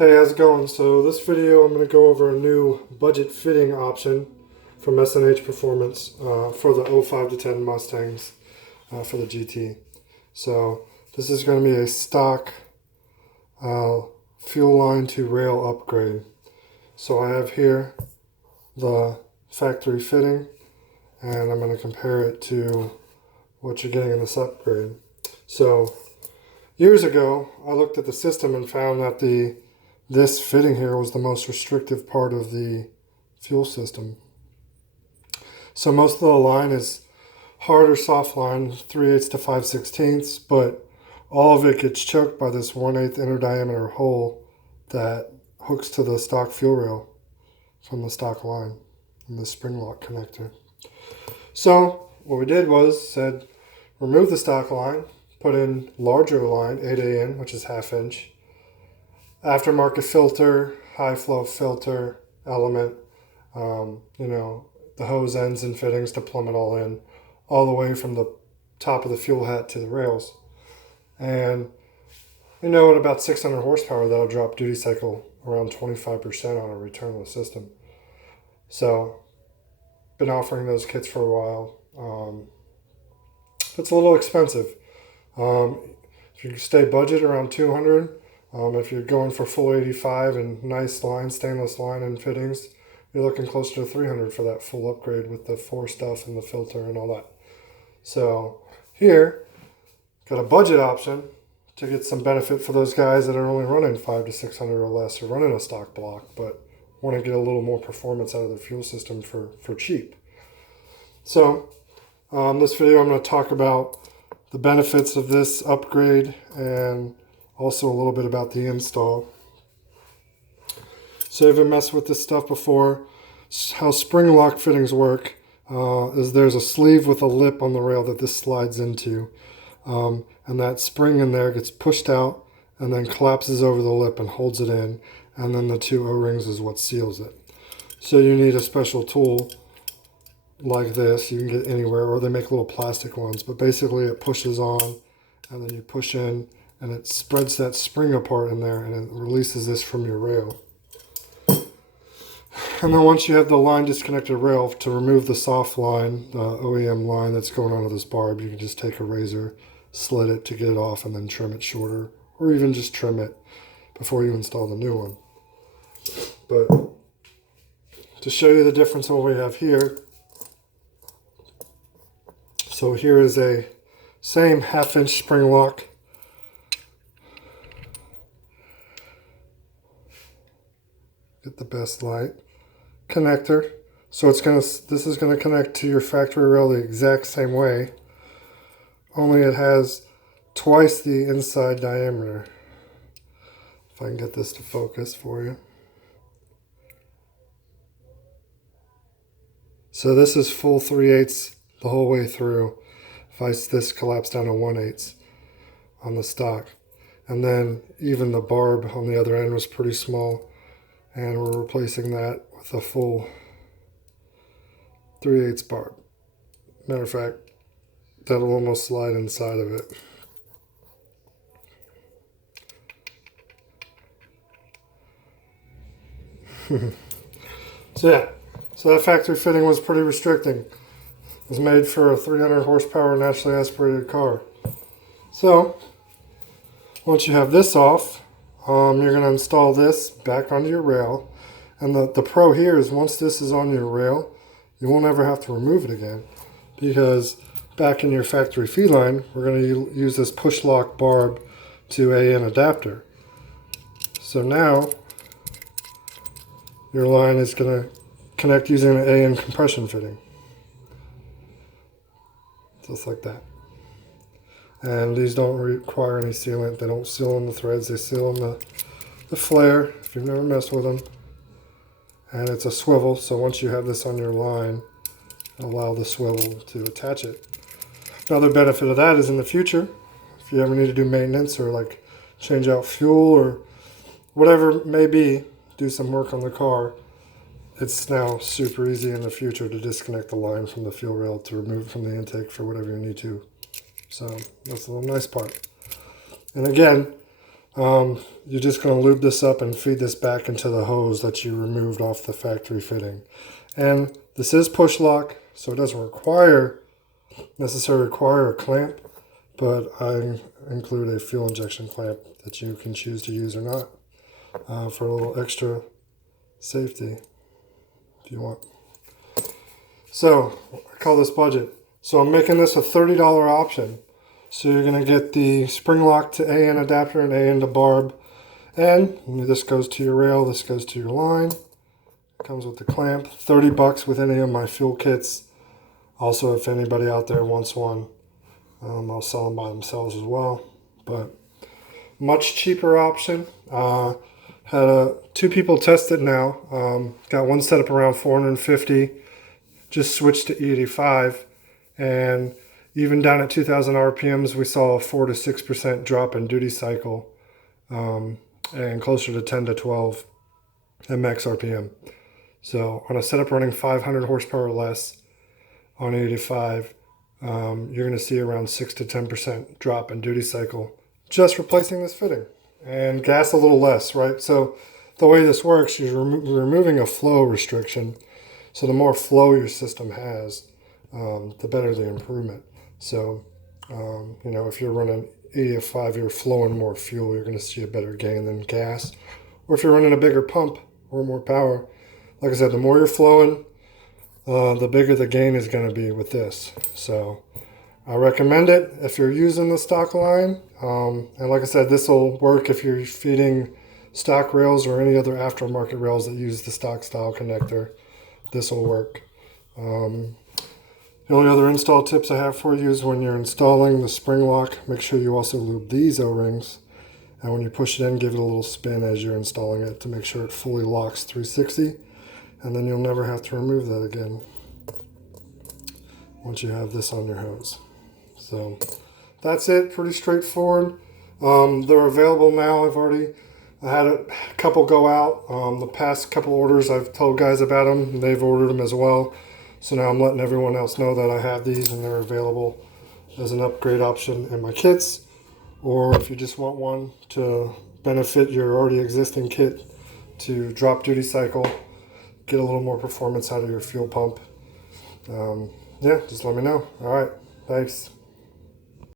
Hey, how's it going? So this video I'm going to go over a new budget fitting option from S&H Performance for the 05 to 10 Mustangs for the GT. So this is going to be a stock fuel line to rail upgrade. So I have here the factory fitting, and I'm going to compare it to what you're getting in this upgrade. So years ago I looked at the system and found that this fitting here was the most restrictive part of the fuel system. So most of the line is hard or soft line, 3/8 to 5/16, but all of it gets choked by this 1/8 inner diameter hole that hooks to the stock fuel rail from the stock line and the spring lock connector. So what we did was said remove the stock line, put in larger line, 8AN, which is 1/2 inch, aftermarket filter, high flow filter element, the hose ends and fittings to plumb it all in, all the way from the top of the fuel hat to the rails. And at about 600 horsepower, that'll drop duty cycle around 25% on a returnless system. So, been offering those kits for a while. It's a little expensive. If you stay budget around 200, if you're going for full 85 and nice line, stainless line and fittings, you're looking closer to 300 for that full upgrade with the 4 stuff and the filter and all that. So here, got a budget option to get some benefit for those guys that are only running 5 to 600 or less, or running a stock block, but want to get a little more performance out of their fuel system for cheap. So this video I'm going to talk about the benefits of this upgrade and also a little bit about the install. So if you've messed with this stuff before, how spring lock fittings work is there's a sleeve with a lip on the rail that this slides into. And that spring in there gets pushed out and then collapses over the lip and holds it in. And then the 2 O-rings is what seals it. So you need a special tool like this. You can get anywhere, or they make little plastic ones. But basically it pushes on and then you push in, and it spreads that spring apart in there, and it releases this from your rail. And then once you have the line disconnected rail, to remove the soft line, the OEM line that's going onto this barb, you can just take a razor, slit it to get it off, and then trim it shorter, or even just trim it before you install the new one. But to show you the difference in what we have here, so here is a same 1/2 inch spring lock. Get the best light connector. So this is gonna connect to your factory rail the exact same way, only it has twice the inside diameter. If I can get this to focus for you. So this is full 3/8 the whole way through. This collapsed down to 1/8 on the stock. And then even the barb on the other end was pretty small, and we're replacing that with a full 3/8 barb. Matter of fact, that'll almost slide inside of it. So that factory fitting was pretty restricting. It was made for a 300 horsepower naturally aspirated car. So once you have this off, you're going to install this back onto your rail. And the pro here is once this is on your rail, you won't ever have to remove it again, because back in your factory feed line, we're going to use this push lock barb to AN adapter. So now your line is going to connect using an AN compression fitting. Just like that. And these don't require any sealant. They don't seal on the threads. They seal on the flare, if you've never messed with them. And it's a swivel, so once you have this on your line, allow the swivel to attach it. Another benefit of that is in the future, if you ever need to do maintenance or like change out fuel or whatever it may be, do some work on the car, it's now super easy in the future to disconnect the line from the fuel rail to remove it from the intake for whatever you need to. So that's the nice part. And again, You're just going to lube this up and feed this back into the hose that you removed off the factory fitting. And this is push lock, so it doesn't necessarily require a clamp, but I include a fuel injection clamp that you can choose to use or not for a little extra safety if you want. So I call this budget. So I'm making this a $30 option. So you're going to get the spring lock to AN adapter and AN to barb. And this goes to your rail, this goes to your line. It comes with the clamp. $30 with any of my fuel kits. Also, if anybody out there wants one, I'll sell them by themselves as well. But much cheaper option. Had two people test it now. Got one set up around 450. Just switched to E85. And even down at 2,000 RPMs, we saw a 4 to 6% drop in duty cycle, and closer to 10 to 12 at max RPM. So on a setup running 500 horsepower or less on 85, you're going to see around 6 to 10% drop in duty cycle just replacing this fitting. And gas a little less, right? So the way this works, you're removing a flow restriction. So the more flow your system has, the better the improvement. So, if you're running 85, you're flowing more fuel, you're going to see a better gain than gas. Or if you're running a bigger pump or more power, like I said, the more you're flowing, the bigger the gain is going to be with this. So I recommend it if you're using the stock line. And like I said, this will work if you're feeding stock rails or any other aftermarket rails that use the stock style connector. This will work. The only other install tips I have for you is when you're installing the spring lock, make sure you also lube these O-rings. And when you push it in, give it a little spin as you're installing it to make sure it fully locks 360. And then you'll never have to remove that again once you have this on your hose. So that's it, pretty straightforward. They're available now. I had a couple go out. The past couple orders, I've told guys about them, and they've ordered them as well. So now I'm letting everyone else know that I have these and they're available as an upgrade option in my kits. Or if you just want one to benefit your already existing kit to drop duty cycle, get a little more performance out of your fuel pump. Just let me know. All right, thanks.